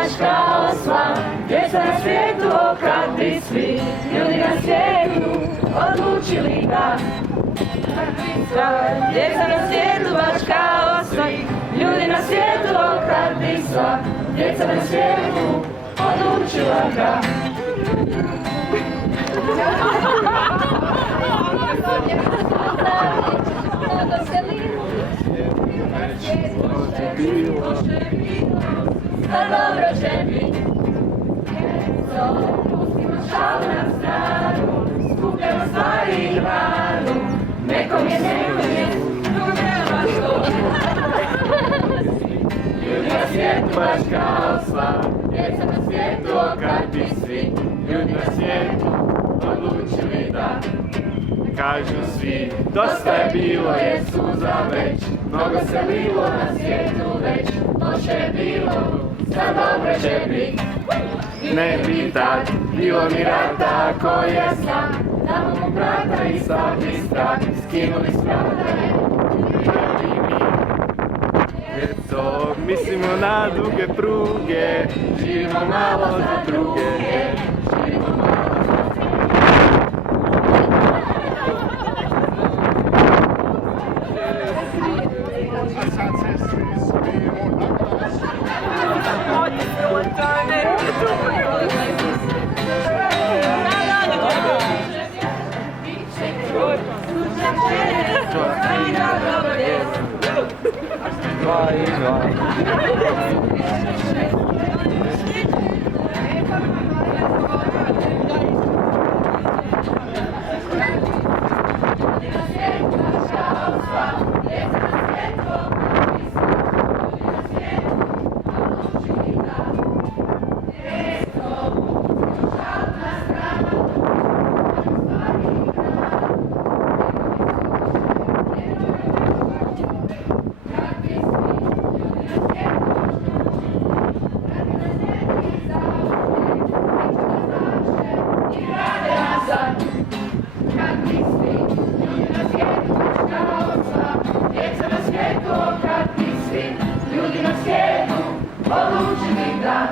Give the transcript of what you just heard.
bačka osla, djeca na svijetu ohrabri svi, ljudi na svijetu odlučili da. Djeca na svijetu bačka osla, ljudi na svijetu ohrabri sva, djeca na svijetu odlučila da. Sad dobro će biti, pustimo šalu na stranu, skupljamo stvari i hranu, nekom je, drugom nema što. Ljudi na svijetu baš kao sva, djeca na svijetu okrati svi, ljudi na svijetu odlučili da. Kažu svi, dosta je bilo, je suza već, mnogo se lilo na svijetu već, loše je bilo, sad dobro će bit. ne bi tad bilo ni rata ako je sam, damo mu brata i stavili strah, skinuli s vrata i mi. Jer to mislimo na duge pruge, živimo malo za druge, živimo malo za druge. Ljudi na svijetu odlučili da.